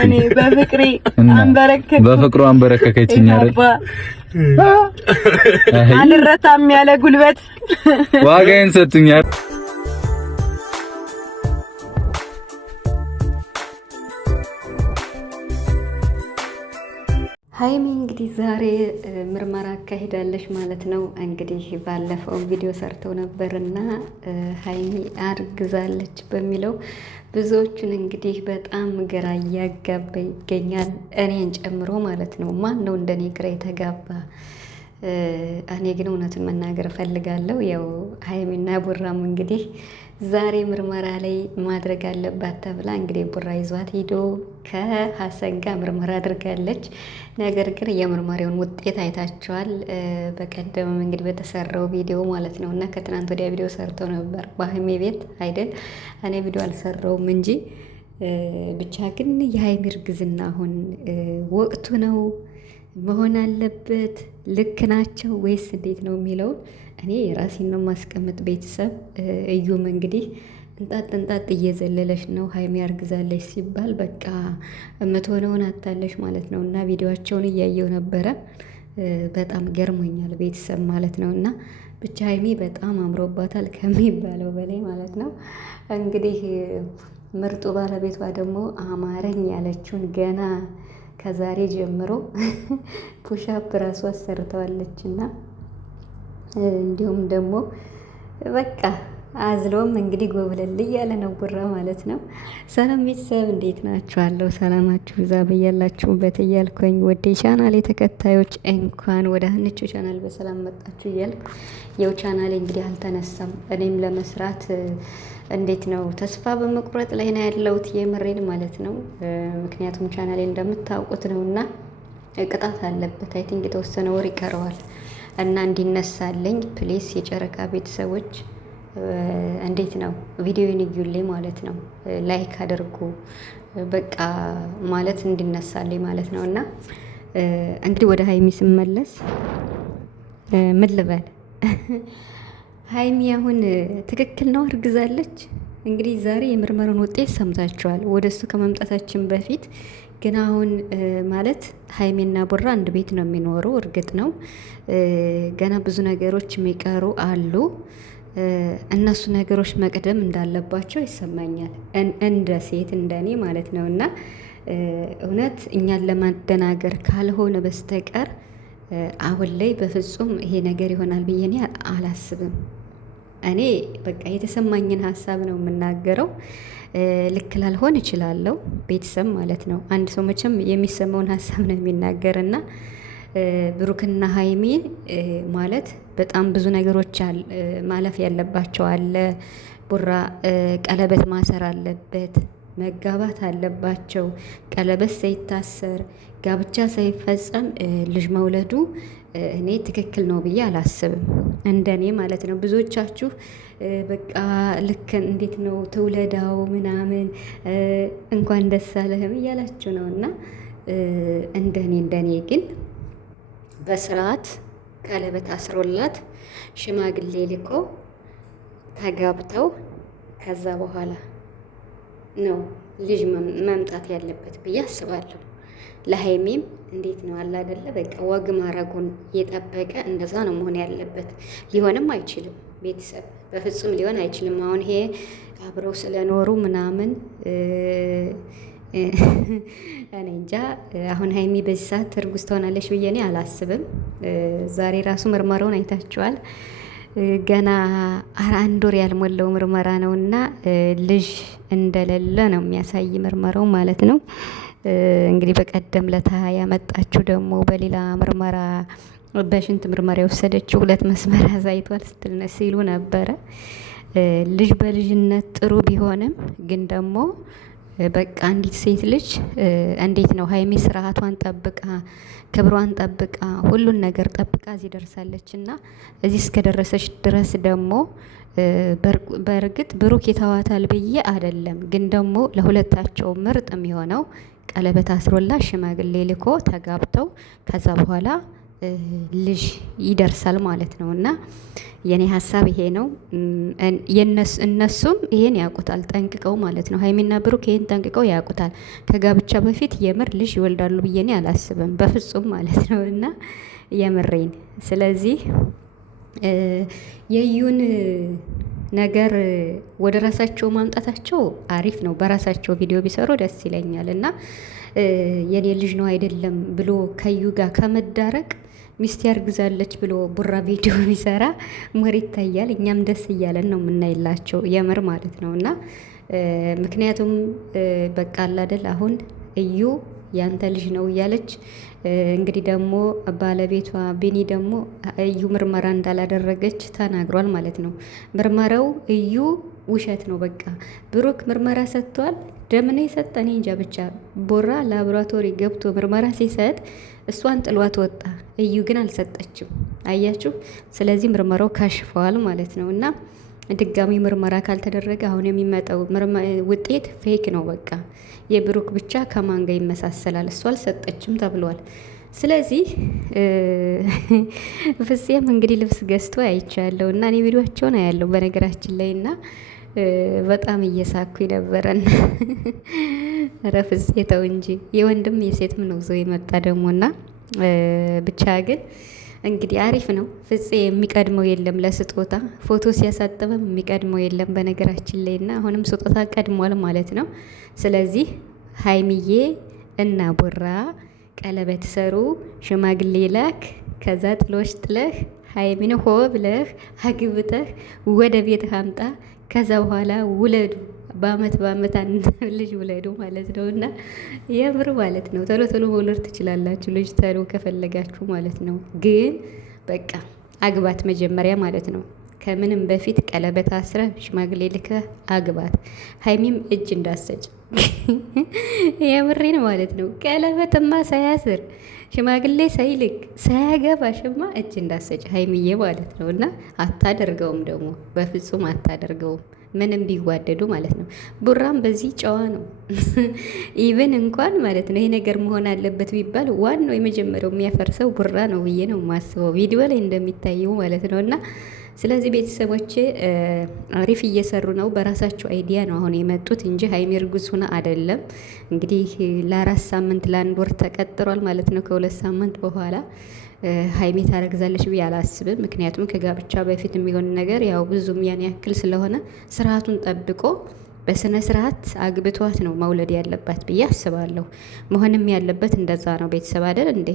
እኔ በፍቅሩ አንበረከከችኝ አይደል? አልረታም ያለ ጉልበት ዋጋዬን ሰጥኛል። ሀይሚ እንግዲህ ዛሬ ምርመራ አካሂዳለች ማለት ነው። እንግዲህ ባለፈው ቪዲዮ ሰርተው ነበርና ሀይሚ አርግዛለች በሚለው ብዙዎቹን እንግዲህ በጣም ግራ እያጋባ ይገኛል፣ እኔን ጨምሮ ማለት ነው። ማን ነው እንደኔ ግራ የተጋባ? እኔ ግን እውነቱን መናገር እፈልጋለሁ። ያው ሀይሚና ቡራም እንግዲህ ዛሬ ምርመራ ላይ ማድረግ አለባት ተብላ እንግዲህ ቡራ ይዟት ሄዶ ከሀሰን ጋር ምርመራ አድርጋለች። ነገር ግን የምርመራውን ውጤት አይታችኋል። በቀደምም እንግዲህ በተሰራው ቪዲዮ ማለት ነው እና ከትናንት ወዲያ ቪዲዮ ሰርተው ነበር በሀይሚ ቤት አይደል? እኔ ቪዲዮ አልሰራውም እንጂ ብቻ ግን የሀይሚ እርግዝና አሁን ወቅቱ ነው መሆን አለበት? ልክ ናቸው ወይስ እንዴት ነው የሚለውን እኔ የራሴን ነው ማስቀመጥ። ቤተሰብ እዩም እንግዲህ እንጣጥ እየዘለለች ነው። ሀይሚ አርግዛለች ሲባል በቃ የምትሆነውን አታለች ማለት ነው። እና ቪዲዮቸውን እያየው ነበረ። በጣም ገርሞኛል ቤተሰብ ማለት ነው። እና ብቻ ሀይሚ በጣም አምሮባታል ከሚባለው በላይ ማለት ነው። እንግዲህ ምርጡ ባለቤቷ ደግሞ አማረኝ ያለችውን ገና ከዛሬ ጀምሮ ፑሻፕ ራሱ አሰርተዋለች እና እንዲሁም ደግሞ በቃ አዝሎም እንግዲህ ጎብለል እያለ ነው ቡራ ማለት ነው። ሰላም ቤተሰብ እንዴት ናችኋለሁ? ሰላማችሁ ይዛ በያላችሁበት እያልኩኝ ወደ ቻናሌ ተከታዮች እንኳን ወደ ሀንቾ ቻናል በሰላም መጣችሁ እያልኩ የው ቻናሌ እንግዲህ አልተነሳም። እኔም ለመስራት እንዴት ነው ተስፋ በመቁረጥ ላይ ነው ያለሁት፣ የምሬን ማለት ነው። ምክንያቱም ቻናሌ እንደምታውቁት ነውና ቅጣት አለበት። አይ ቲንክ የተወሰነ ወር ይቀረዋል እና እንዲነሳልኝ ፕሊስ የጨረቃ ቤተሰቦች እንዴት ነው ቪዲዮውን ይዩልኝ ማለት ነው። ላይክ አድርጉ በቃ ማለት እንዲነሳልኝ ማለት ነው። እና እንግዲህ ወደ ሀይሚ ስመለስ ምን ልበል? ሀይሚ አሁን ትክክል ነው አርግዛለች። እንግዲህ ዛሬ የምርመራውን ውጤት ሰምታችኋል። ወደ እሱ ከመምጣታችን በፊት ግን አሁን ማለት ሀይሚና ቡራ አንድ ቤት ነው የሚኖሩ። እርግጥ ነው ገና ብዙ ነገሮች የሚቀሩ አሉ። እነሱ ነገሮች መቅደም እንዳለባቸው ይሰማኛል፣ እንደ ሴት እንደኔ ማለት ነው። እና እውነት እኛን ለማደናገር ካልሆነ በስተቀር አሁን ላይ በፍጹም ይሄ ነገር ይሆናል ብዬ እኔ አላስብም። እኔ በቃ የተሰማኝን ሀሳብ ነው የምናገረው። ልክ ላልሆን እችላለሁ ቤተሰብ ማለት ነው። አንድ ሰው መቼም የሚሰማውን ሀሳብ ነው የሚናገር እና ብሩክና ሀይሚ ማለት በጣም ብዙ ነገሮች ማለፍ ያለባቸው አለ። ቡራ ቀለበት ማሰር አለበት፣ መጋባት አለባቸው። ቀለበት ሳይታሰር ጋብቻ ሳይፈጸም ልጅ መውለዱ እኔ ትክክል ነው ብዬ አላስብም፣ እንደኔ ማለት ነው። ብዙዎቻችሁ በቃ ልክ እንዴት ነው ትውለዳው ምናምን እንኳን ደስ አለህም እያላችሁ ነው። እና እንደኔ ግን በስርዓት ቀለበት አስሮላት ሽማግሌ ልኮ ተጋብተው ከዛ በኋላ ነው ልጅ መምጣት ያለበት ብዬ አስባለሁ። ለሀይሜም እንዴት ነው አለ አይደለ? በቃ ወግ ማረጉን የጠበቀ እንደዛ ነው መሆን ያለበት። ሊሆንም አይችልም ቤተሰብ፣ በፍጹም ሊሆን አይችልም። አሁን ይሄ አብረው ስለኖሩ ምናምን እኔ እንጃ። አሁን ሀይሚ በዚህ ሰዓት እርጉዝ ትሆናለች ብዬ እኔ አላስብም። ዛሬ ራሱ ምርመራውን አይታችኋል። ገና 1 ወር ያልሞላው ምርመራ ነው እና ልጅ እንደሌለ ነው የሚያሳይ ምርመራው ማለት ነው። እንግዲህ በቀደም ለታ ያመጣችው ደግሞ በሌላ ምርመራ በሽንት ምርመራ የወሰደችው 2 መስመር አሳይቷል ስትል ሲሉ ነበረ። ልጅ በልጅነት ጥሩ ቢሆንም ግን ደግሞ በቃ አንዲት ሴት ልጅ እንዴት ነው ሀይሚ ስርዓቷን ጠብቃ ክብሯን ጠብቃ ሁሉን ነገር ጠብቃ እዚህ ደርሳለች። እና እዚህ እስከደረሰች ድረስ ደግሞ በእርግጥ ብሩክ ይተዋታል ብዬ አይደለም፣ ግን ደግሞ ለሁለታቸው ምርጥ የሚሆነው ቀለበት አስሮላ ሽማግሌ ልኮ ተጋብተው ከዛ በኋላ ልጅ ይደርሳል ማለት ነው። እና የኔ ሀሳብ ይሄ ነው። እነሱም ይሄን ያውቁታል ጠንቅቀው ማለት ነው። ሀይሚና ብሩክ ይሄን ጠንቅቀው ያውቁታል። ከጋብቻ በፊት የምር ልጅ ይወልዳሉ ብዬ እኔ አላስብም በፍጹም ማለት ነው። እና የምሬን ስለዚህ የዩን ነገር ወደ ራሳቸው ማምጣታቸው አሪፍ ነው። በራሳቸው ቪዲዮ ቢሰሩ ደስ ይለኛል። እና የኔ ልጅ ነው አይደለም ብሎ ከዩ ጋር ከመዳረቅ ሚስት ያርግዛለች ብሎ ቡራ ቪዲዮ ቢሰራ ሞር ይታያል። እኛም ደስ እያለን ነው የምናይላቸው የምር ማለት ነው። እና ምክንያቱም በቃ አላደል አሁን እዩ ያንተ ልጅ ነው እያለች እንግዲህ ደግሞ ባለቤቷ ቢኒ ደግሞ እዩ ምርመራ እንዳላደረገች ተናግሯል ማለት ነው። ምርመራው እዩ ውሸት ነው። በቃ ብሩክ ምርመራ ሰጥቷል። ደምን የሰጠ እኔ እንጃ ብቻ ቦራ ላቦራቶሪ ገብቶ ምርመራ ሲሰጥ እሷን ጥሏት ወጣ። እዩ ግን አልሰጠችም። አያችሁ። ስለዚህ ምርመራው ካሽፈዋል ማለት ነው። እና ድጋሚ ምርመራ ካልተደረገ አሁን የሚመጣው ውጤት ፌክ ነው። በቃ የብሩክ ብቻ ከማን ጋር ይመሳሰላል? እሷ አልሰጠችም ተብሏል። ስለዚህ ፍፄም እንግዲህ ልብስ ገዝቶ አይቻለሁ እና እኔ ቪዲዮቸውን አያለሁ በነገራችን ላይ እና በጣም እየሳኩ ነበረን። ኧረ ፍፄ ተው እንጂ የወንድም የሴትም ነው ዞ የመጣ ደግሞና ብቻ ግን እንግዲህ አሪፍ ነው። ፍፄ የሚቀድመው የለም ለስጦታ ፎቶ ሲያሳጥብም የሚቀድመው የለም በነገራችን ላይ እና አሁንም ስጦታ ቀድሟል ማለት ነው። ስለዚህ ሀይሚዬ እና ቦራ ቀለበት ሰሩ፣ ሽማግሌ ላክ፣ ከዛ ጥሎሽ ጥለህ ሀይሚን ሆ ብለህ አግብተህ ወደ ቤት አምጣ። ከዛ በኋላ ውለዱ፣ በአመት አንድ ልጅ ውለዱ ማለት ነው። እና የምር ማለት ነው ቶሎ ቶሎ መውለድ ትችላላችሁ ልጅ ተሎ ከፈለጋችሁ ማለት ነው። ግን በቃ አግባት መጀመሪያ ማለት ነው። ከምንም በፊት ቀለበት አስረ ሽማግሌ ልከህ አግባት። ሀይሚም እጅ እንዳሰጭ የምሬን ማለት ነው። ቀለበትማ ሳያስር ሽማግሌ ሳይልክ ሳያገባሽማ እጅ እንዳሰጭ ሀይሚዬ ማለት ነው። እና አታደርገውም ደግሞ በፍጹም አታደርገውም። ምንም ቢዋደዱ ማለት ነው። ቡራም በዚህ ጨዋ ነው። ኢቨን እንኳን ማለት ነው ይሄ ነገር መሆን አለበት ቢባል ዋናው የመጀመሪያው የሚያፈርሰው ቡራ ነው ብዬ ነው የማስበው ቪዲዮ ላይ እንደሚታየው ማለት ነው። እና ስለዚህ ቤተሰቦቼ አሪፍ እየሰሩ ነው። በራሳቸው አይዲያ ነው አሁን የመጡት እንጂ ሀይሚ እርጉዝ ሆና አይደለም። እንግዲህ ለ4 ሳምንት ለ1 ወር ተቀጥሯል ማለት ነው። ከ2 ሳምንት በኋላ ሀይሚ ታረግዛለች ብዬ አላስብም። ምክንያቱም ከጋብቻ በፊት የሚሆን ነገር ያው ብዙም ያን ያክል ስለሆነ ስርዓቱን ጠብቆ በስነ ስርዓት አግብቷት ነው መውለድ ያለባት ብዬ አስባለሁ። መሆንም ያለበት እንደዛ ነው። ቤተሰብ አይደል እንዴ?